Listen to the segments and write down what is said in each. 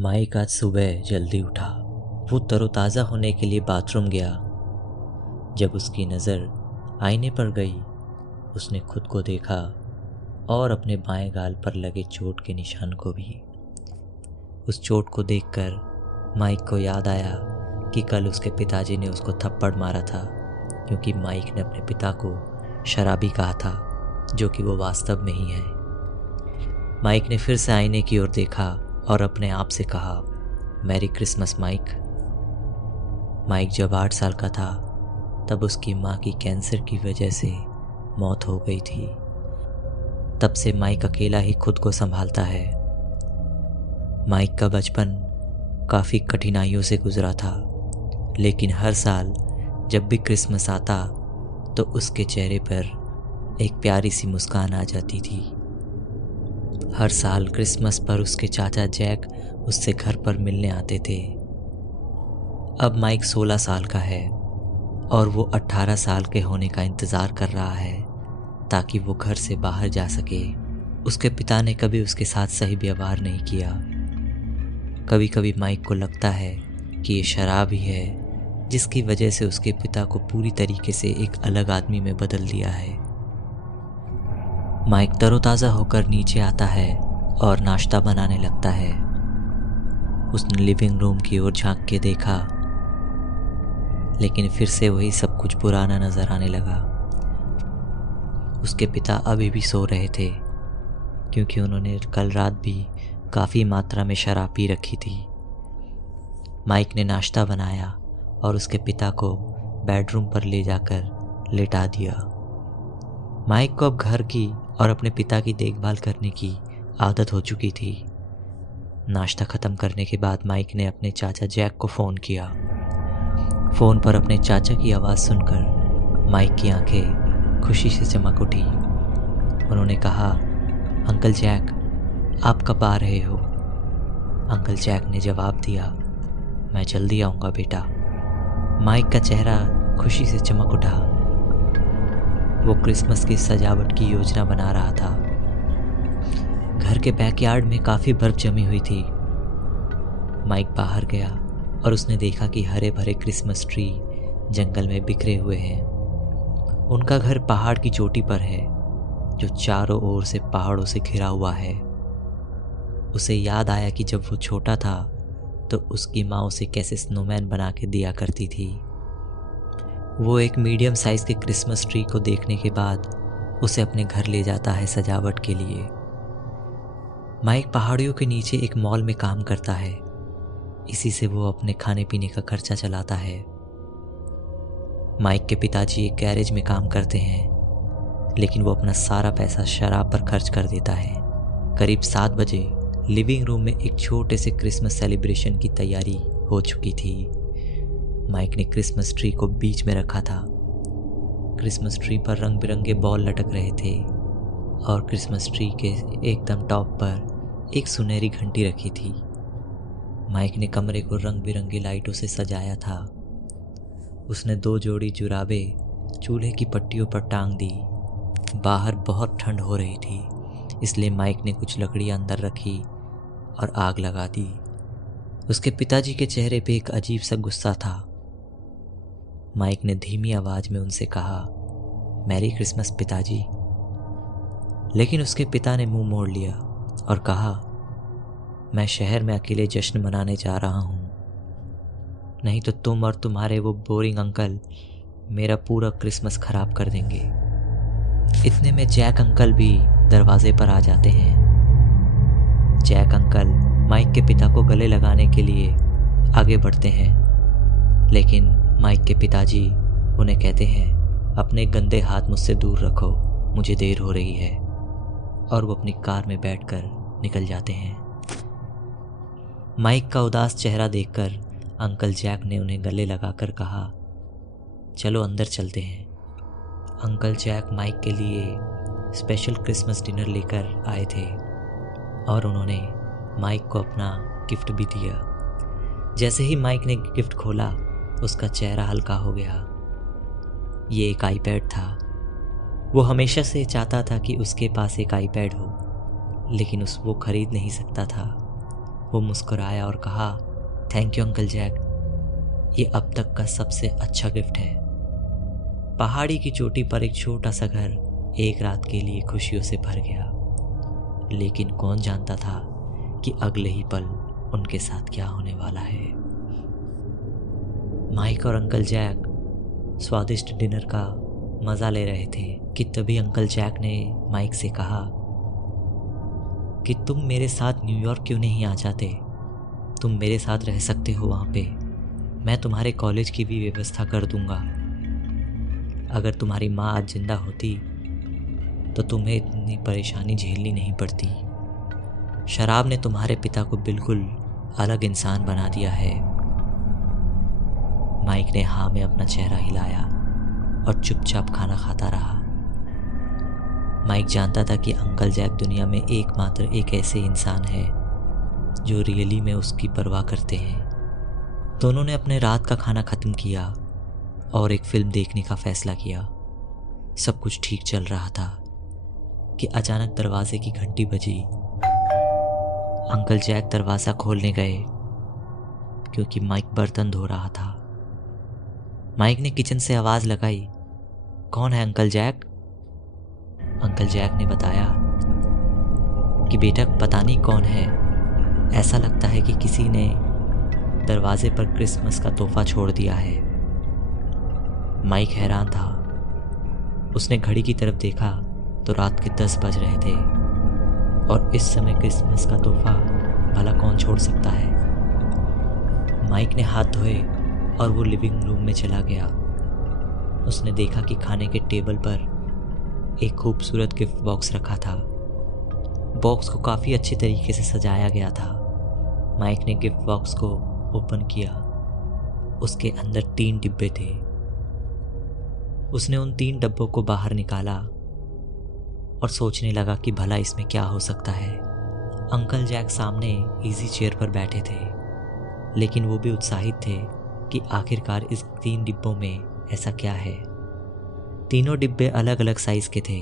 Mic आज सुबह जल्दी उठा। वो तरोताज़ा होने के लिए बाथरूम गया। जब उसकी नज़र आईने पर गई, उसने खुद को देखा और अपने बाएं गाल पर लगे चोट के निशान को भी। उस चोट को देखकर माइक को याद आया कि कल उसके पिताजी ने उसको थप्पड़ मारा था, क्योंकि माइक ने अपने पिता को शराबी कहा था, जो कि वो वास्तव में ही है। माइक ने फिर से आईने की ओर देखा और अपने आप से कहा, मैरी क्रिसमस माइक। माइक जब 8 साल का था तब उसकी माँ की कैंसर की वजह से मौत हो गई थी। तब से माइक अकेला ही खुद को संभालता है। माइक का बचपन काफ़ी कठिनाइयों से गुजरा था, लेकिन हर साल जब भी क्रिसमस आता तो उसके चेहरे पर एक प्यारी सी मुस्कान आ जाती थी। हर साल क्रिसमस पर उसके चाचा जैक उससे घर पर मिलने आते थे। अब माइक 16 साल का है और वो 18 साल के होने का इंतज़ार कर रहा है ताकि वो घर से बाहर जा सके। उसके पिता ने कभी उसके साथ सही व्यवहार नहीं किया। कभी कभी माइक को लगता है कि ये शराब ही है जिसकी वजह से उसके पिता को पूरी तरीके से एक अलग आदमी में बदल दिया है। माइक तरोताज़ा होकर नीचे आता है और नाश्ता बनाने लगता है। उसने लिविंग रूम की ओर झांक के देखा, लेकिन फिर से वही सब कुछ पुराना नजर आने लगा। उसके पिता अभी भी सो रहे थे, क्योंकि उन्होंने कल रात भी काफ़ी मात्रा में शराब पी रखी थी। माइक ने नाश्ता बनाया और उसके पिता को बेडरूम पर ले जाकर लेटा दिया। माइक को अब घर की और अपने पिता की देखभाल करने की आदत हो चुकी थी। नाश्ता ख़त्म करने के बाद माइक ने अपने चाचा जैक को फ़ोन किया। फ़ोन पर अपने चाचा की आवाज़ सुनकर माइक की आंखें खुशी से चमक उठी। उन्होंने कहा, अंकल जैक, आप कब आ रहे हो? अंकल जैक ने जवाब दिया, मैं जल्दी आऊँगा बेटा। माइक का चेहरा खुशी से चमक उठा। वो क्रिसमस की सजावट की योजना बना रहा था। घर के बैकयार्ड में काफ़ी बर्फ जमी हुई थी। माइक बाहर गया और उसने देखा कि हरे भरे क्रिसमस ट्री जंगल में बिखरे हुए हैं। उनका घर पहाड़ की चोटी पर है, जो चारों ओर से पहाड़ों से घिरा हुआ है। उसे याद आया कि जब वो छोटा था तो उसकी माँ उसे कैसे स्नोमैन बना के दिया करती थी। वो एक मीडियम साइज़ के क्रिसमस ट्री को देखने के बाद उसे अपने घर ले जाता है सजावट के लिए। माइक पहाड़ियों के नीचे एक मॉल में काम करता है। इसी से वो अपने खाने पीने का खर्चा चलाता है। माइक के पिताजी एक गैरेज में काम करते हैं, लेकिन वो अपना सारा पैसा शराब पर खर्च कर देता है। करीब 7 बजे लिविंग रूम में एक छोटे से क्रिसमस सेलिब्रेशन की तैयारी हो चुकी थी। माइक ने क्रिसमस ट्री को बीच में रखा था। क्रिसमस ट्री पर रंग बिरंगे बॉल लटक रहे थे और क्रिसमस ट्री के एकदम टॉप पर एक सुनहरी घंटी रखी थी। माइक ने कमरे को रंग बिरंगी लाइटों से सजाया था। उसने 2 जोड़ी जुराबे चूल्हे की पट्टियों पर टांग दी। बाहर बहुत ठंड हो रही थी, इसलिए माइक ने कुछ लकड़ियां अंदर रखी और आग लगा दी। उसके पिताजी के चेहरे पे एक अजीब सा गुस्सा था। माइक ने धीमी आवाज में उनसे कहा, मैरी क्रिसमस पिताजी। लेकिन उसके पिता ने मुंह मोड़ लिया और कहा, मैं शहर में अकेले जश्न मनाने जा रहा हूँ, नहीं तो तुम और तुम्हारे वो बोरिंग अंकल मेरा पूरा क्रिसमस खराब कर देंगे। इतने में जैक अंकल भी दरवाजे पर आ जाते हैं। जैक अंकल माइक के पिता को गले लगाने के लिए आगे बढ़ते हैं, लेकिन माइक के पिताजी उन्हें कहते हैं, अपने गंदे हाथ मुझसे दूर रखो, मुझे देर हो रही है। और वो अपनी कार में बैठकर निकल जाते हैं। माइक का उदास चेहरा देखकर अंकल जैक ने उन्हें गले लगाकर कहा, चलो अंदर चलते हैं। अंकल जैक माइक के लिए स्पेशल क्रिसमस डिनर लेकर आए थे और उन्होंने माइक को अपना गिफ्ट भी दिया। जैसे ही माइक ने गिफ्ट खोला, उसका चेहरा हल्का हो गया। ये एक आईपैड था। वो हमेशा से चाहता था कि उसके पास एक आईपैड हो, लेकिन वो खरीद नहीं सकता था। वो मुस्कुराया और कहा, थैंक यू अंकल जैक, ये अब तक का सबसे अच्छा गिफ्ट है। पहाड़ी की चोटी पर एक छोटा सा घर एक रात के लिए खुशियों से भर गया, लेकिन कौन जानता था कि अगले ही पल उनके साथ क्या होने वाला है। माइक और अंकल जैक स्वादिष्ट डिनर का मज़ा ले रहे थे कि तभी अंकल जैक ने माइक से कहा कि तुम मेरे साथ न्यूयॉर्क क्यों नहीं आ जाते? तुम मेरे साथ रह सकते हो वहाँ पे। मैं तुम्हारे कॉलेज की भी व्यवस्था कर दूंगा। अगर तुम्हारी माँ आज जिंदा होती तो तुम्हें इतनी परेशानी झेलनी नहीं पड़ती। शराब ने तुम्हारे पिता को बिल्कुल अलग इंसान बना दिया है। माइक ने हाँ में अपना चेहरा हिलाया और चुपचाप खाना खाता रहा। माइक जानता था कि अंकल जैक दुनिया में एकमात्र एक ऐसे इंसान है जो रियली में उसकी परवाह करते हैं। दोनों ने अपने रात का खाना ख़त्म किया और एक फिल्म देखने का फैसला किया। सब कुछ ठीक चल रहा था कि अचानक दरवाजे की घंटी बजी। अंकल जैक दरवाज़ा खोलने गए क्योंकि माइक बर्तन धो रहा था। माइक ने किचन से आवाज़ लगाई, कौन है अंकल जैक? अंकल जैक ने बताया कि बेटा पता नहीं कौन है, ऐसा लगता है कि किसी ने दरवाजे पर क्रिसमस का तोहफा छोड़ दिया है। माइक हैरान था। उसने घड़ी की तरफ देखा तो रात के 10 बज रहे थे और इस समय क्रिसमस का तोहफा भला कौन छोड़ सकता है। माइक ने हाथ धोए और वो लिविंग रूम में चला गया। उसने देखा कि खाने के टेबल पर एक खूबसूरत गिफ्ट बॉक्स रखा था। बॉक्स को काफ़ी अच्छे तरीके से सजाया गया था। माइक ने गिफ्ट बॉक्स को ओपन किया। उसके अंदर 3 डिब्बे थे। उसने उन 3 डब्बों को बाहर निकाला और सोचने लगा कि भला इसमें क्या हो सकता है। अंकल जैक सामने इजी चेयर पर बैठे थे, लेकिन वो भी उत्साहित थे कि आखिरकार इस 3 डिब्बों में ऐसा क्या है। तीनों डिब्बे अलग अलग साइज के थे।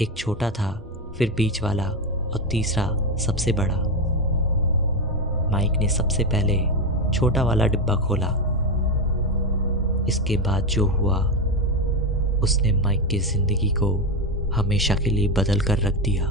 एक छोटा था, फिर बीच वाला और तीसरा सबसे बड़ा। माइक ने सबसे पहले छोटा वाला डिब्बा खोला। इसके बाद जो हुआ उसने माइक की जिंदगी को हमेशा के लिए बदल कर रख दिया।